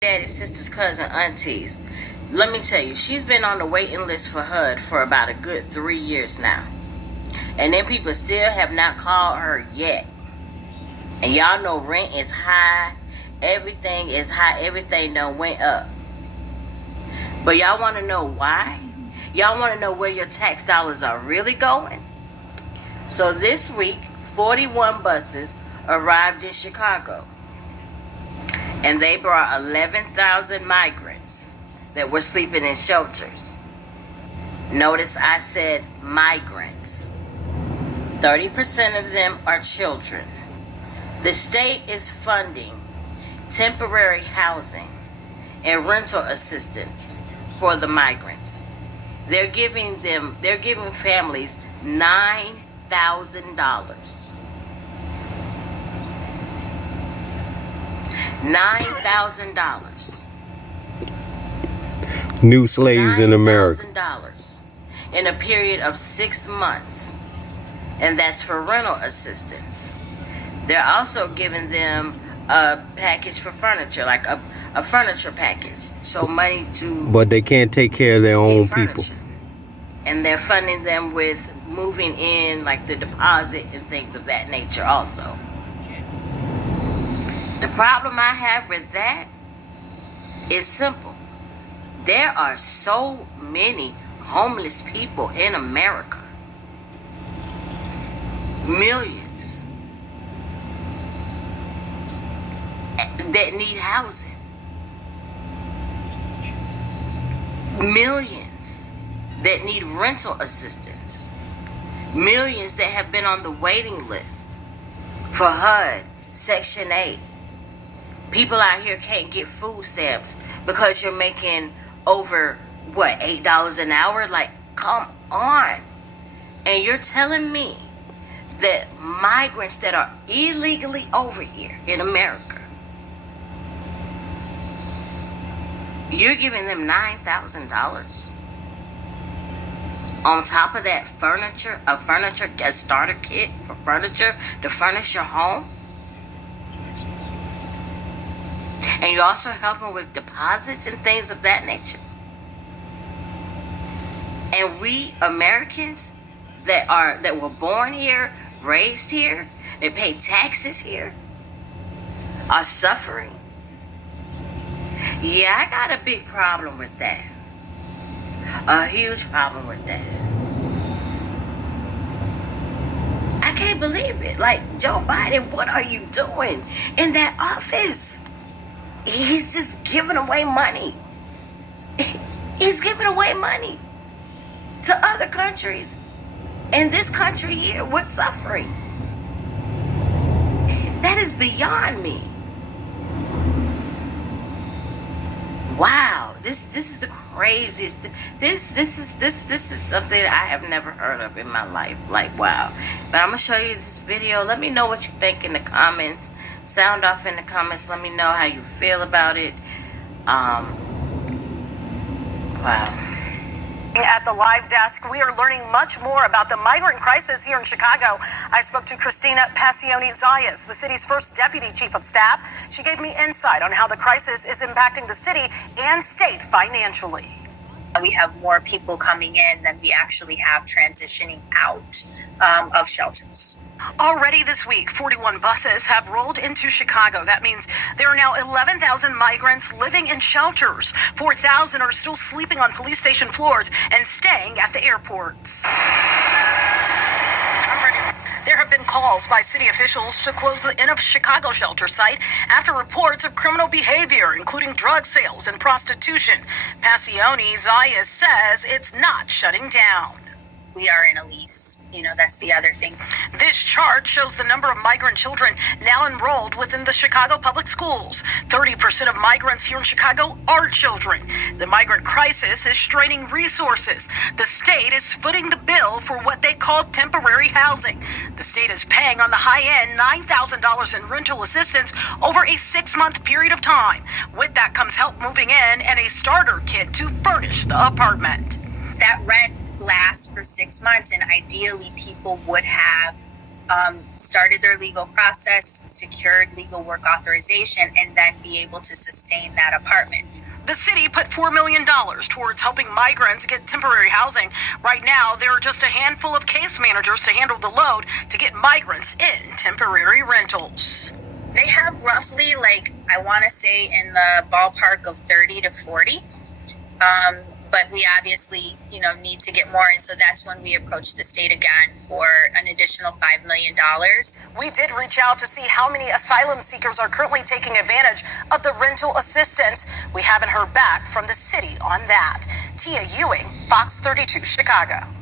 daddy, sisters, cousin, aunties. Let me tell you, she's been on the waiting list for HUD for about a good 3 years now. And then people still have not called her yet. And y'all know rent is high. Everything is high. Everything done went up. But y'all want to know why? Y'all want to know where your tax dollars are really going? So this week, 41 buses arrived in Chicago. And they brought 11,000 migrants that were sleeping in shelters. Notice I said migrants. 30% of them are children. The state is funding temporary housing and rental assistance for the migrants. They're giving families $9,000. $9,000. New slaves in America. $9,000 in a period of 6 months. And that's for rental assistance. They're also giving them a package for furniture, like a furniture package. So money to... But they can't take care of their own people. And they're funding them with moving in, like the deposit and things of that nature also. The problem I have with that is simple. There are so many homeless people in America. Millions. That need housing. Millions that need rental assistance. Millions that have been on the waiting list for HUD, Section 8. People out here can't get food stamps because you're making over, $8 an hour? Like, come on. And you're telling me that migrants that are illegally over here in America, you're giving them $9,000? On top of that, a starter kit for furniture to furnish your home? And you're also helping with deposits and things of that nature. And we Americans that were born here, raised here, that pay taxes here, are suffering. Yeah, I got a big problem with that. A huge problem with that. I can't believe it. Like, Joe Biden, what are you doing in that office? He's just giving away money. He's giving away money to other countries. In this country here, we're suffering. That is beyond me. Wow, this is the craziest. This is something that I have never heard of in my life. Like, wow. But I'm gonna show you this video. Let me know what you think in the comments. Sound off in the comments. Let me know how you feel about it. Wow. At the live desk, we are learning much more about the migrant crisis here in Chicago. I spoke to Christina Passione-Zayas, the city's first deputy chief of staff. She gave me insight on how the crisis is impacting the city and state financially. We have more people coming in than we actually have transitioning out of shelters. Already this week, 41 buses have rolled into Chicago. That means there are now 11,000 migrants living in shelters. 4,000 are still sleeping on police station floors and staying at the airports. There have been calls by city officials to close the N.O.J Chicago shelter site after reports of criminal behavior, including drug sales and prostitution. Passione-Zayas says it's not shutting down. We are in a lease. That's the other thing. This chart shows the number of migrant children now enrolled within the Chicago public schools. 30% of migrants here in Chicago are children. The migrant crisis is straining resources. The state is footing the bill for what they call temporary housing. The state is paying on the high end $9,000 in rental assistance over a 6-month period of time. With that comes help moving in and a starter kit to furnish the apartment. That rent lasts for 6 months, and ideally people would have started their legal process, secured legal work authorization, and then be able to sustain that apartment. The city put $4 million towards helping migrants get temporary housing. Right now, there are just a handful of case managers to handle the load to get migrants in temporary rentals. They have roughly, I want to say in the ballpark of 30 to 40. But we obviously, need to get more. And so that's when we approached the state again for an additional $5 million. We did reach out to see how many asylum seekers are currently taking advantage of the rental assistance. We haven't heard back from the city on that. Tia Ewing, Fox 32, Chicago.